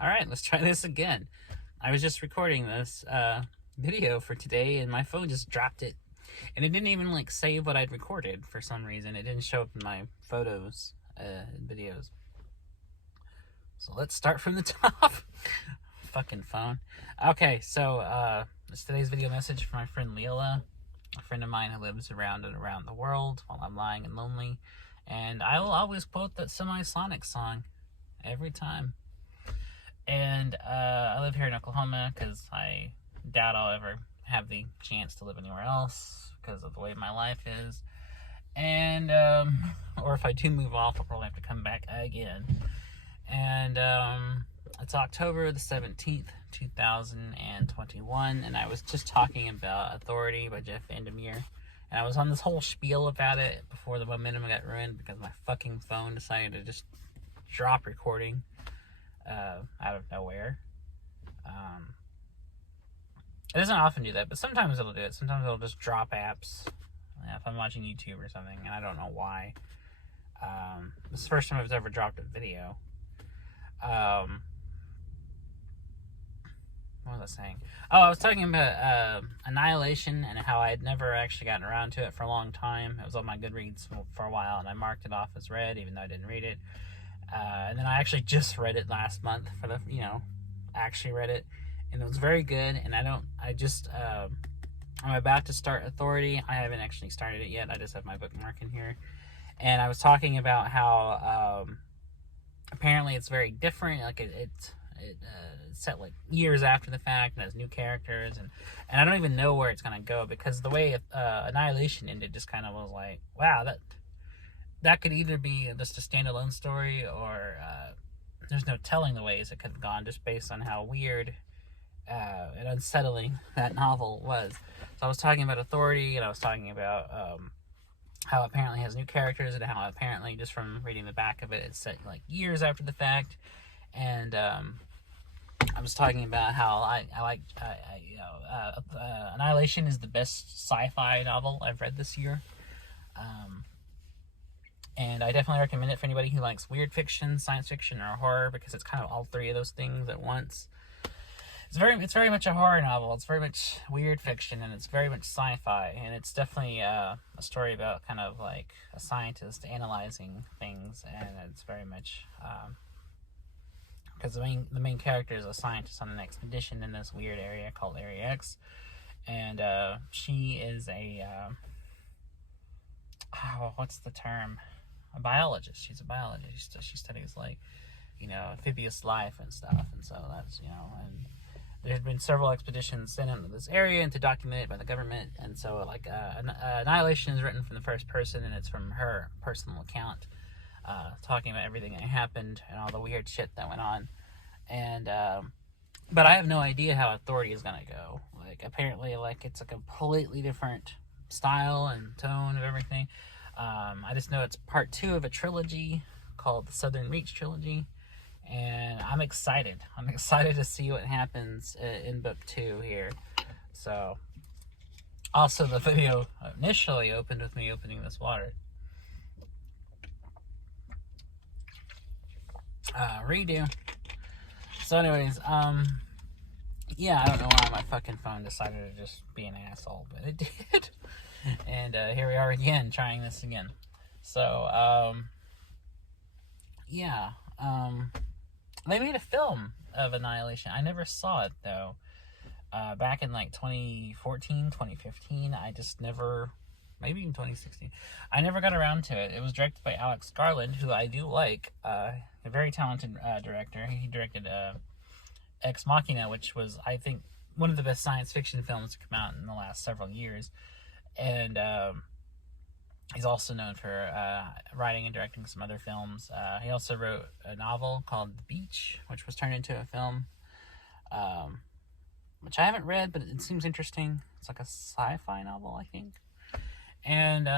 Alright, let's try this again. I was just recording this video for today and my phone just dropped it. And it didn't even like save what I'd recorded for some reason. It didn't show up in my photos and videos. So let's start from the top. Fucking phone. Okay, so it's today's video message from my friend Lilla, a friend of mine who lives around and around the world while I'm lying and lonely. And I will always quote that Semi-Sonic song every time. And I live here in Oklahoma because I doubt I'll ever have the chance to live anywhere else because of the way my life is. And, or if I do move off, I'll probably have to come back again. And it's October the 17th, 2021, and I was just talking about Authority by Jeff Vandermeer. And I was on this whole spiel about it before the momentum got ruined because my fucking phone decided to just drop recording out of nowhere. It doesn't often do that, but sometimes it'll do it. Sometimes it'll just drop apps if I'm watching YouTube or something, and I don't know why. This is the first time I've ever dropped a video. What was I saying? Oh, I was talking about Annihilation and how I had never actually gotten around to it for a long time. It was on my Goodreads for a while, and I marked it off as read, even though I didn't read it. And then I actually just read it last month for the, actually read it. And it was very good, and I'm about to start Authority. I haven't actually started it yet. I just have my bookmark in here. And I was talking about how apparently it's very different. Like it's set like years after the fact and has new characters, and I don't even know where it's gonna go because the way Annihilation ended just kind of was like, wow, that could either be just a standalone story or there's no telling the ways it could have gone just based on how weird and unsettling that novel was. So I was talking about Authority, and I was talking about how apparently it has new characters, and how apparently just from reading the back of it, it's set like years after the fact. And I was talking about how I like Annihilation is the best sci-fi novel I've read this year. And I definitely recommend it for anybody who likes weird fiction, science fiction, or horror, because it's kind of all three of those things at once. It's very much a horror novel. It's very much weird fiction, and it's very much sci-fi. And it's definitely a story about kind of like a scientist analyzing things, and it's very much because the main character is a scientist on an expedition in this weird area called Area X, and she is a what's the term? A biologist. She's a biologist. She studies like amphibious life and stuff, and so that's and there's been several expeditions sent into this area and to document it by the government, and so like Annihilation is written from the first person, and it's from her personal account, talking about everything that happened and all the weird shit that went on. And but I have no idea how Authority is gonna go. Like apparently like it's a completely different style and tone of everything. I just know it's part 2 of a trilogy called the Southern Reach trilogy, and I'm excited. I'm excited to see what happens in book 2 here. So, also the video initially opened with me opening this water. Redo. So anyways, yeah, I don't know why my fucking phone decided to just be an asshole, but it did. And here we are again, trying this again. So, yeah, they made a film of Annihilation. I never saw it, though. Back in, like, 2014, 2015, I just never, maybe even 2016, I never got around to it. It was directed by Alex Garland, who I do like, a very talented director. He directed Ex Machina, which was, I think, one of the best science fiction films to come out in the last several years. And he's also known for writing and directing some other films. He also wrote a novel called The Beach, which was turned into a film, which I haven't read, but it seems interesting. It's like a sci-fi novel, I think. And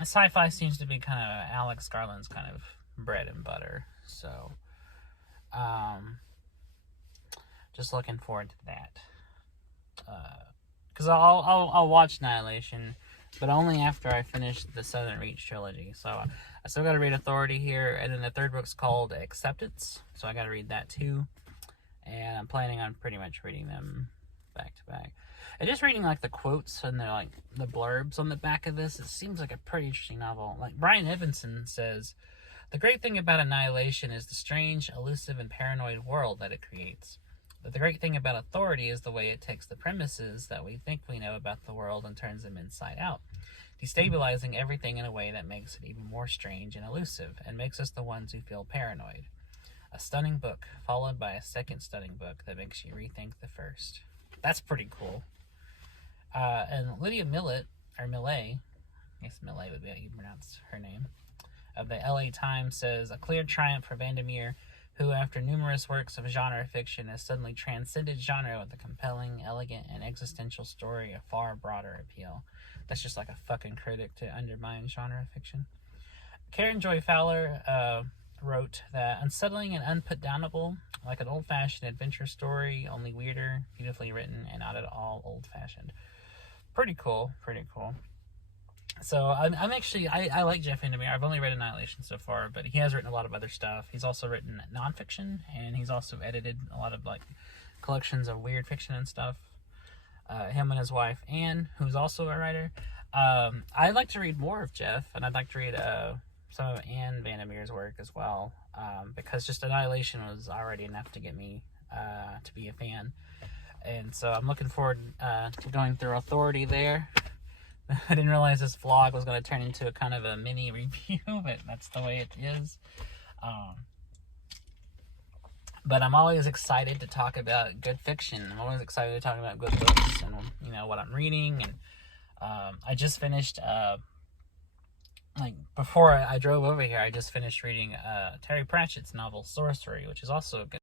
sci-fi seems to be kind of Alex Garland's kind of bread and butter. So, just looking forward to that. Because I'll watch Annihilation, but only after I finish the Southern Reach trilogy. So I still got to read Authority here, and then the third book's called Acceptance, so I got to read that too. And I'm planning on pretty much reading them back to back. And just reading like the quotes and the blurbs on the back of this, it seems like a pretty interesting novel. Like Brian Evanson says, the great thing about Annihilation is the strange, elusive, and paranoid world that it creates. But the great thing about Authority is the way it takes the premises that we think we know about the world and turns them inside out, destabilizing everything in a way that makes it even more strange and elusive, and makes us the ones who feel paranoid. A stunning book, followed by a second stunning book that makes you rethink the first. That's pretty cool. And Lydia Millett, or Millet, I guess Millet would be how you pronounce her name, of the LA Times says, a clear triumph for Vandermeer, who after numerous works of genre fiction has suddenly transcended genre with a compelling, elegant, and existential story of far broader appeal. That's just like a fucking critic to undermine genre fiction. Karen Joy Fowler wrote that unsettling and unputdownable, like an old-fashioned adventure story, only weirder, beautifully written, and not at all old-fashioned. Pretty cool. So I'm actually, I like Jeff Vandermeer. I've only read Annihilation so far, but he has written a lot of other stuff. He's also written nonfiction, and he's also edited a lot of like collections of weird fiction and stuff. Him and his wife Anne, who's also a writer. I'd like to read more of Jeff, and I'd like to read some of Anne Vandermeer's work as well, because just Annihilation was already enough to get me to be a fan. And so I'm looking forward to going through Authority there. I didn't realize this vlog was going to turn into a kind of a mini review, but that's the way it is. But I'm always excited to talk about good fiction. I'm always excited to talk about good books and, you know, what I'm reading. And I just finished, before I drove over here, I just finished reading Terry Pratchett's novel Sorcery, which is also a good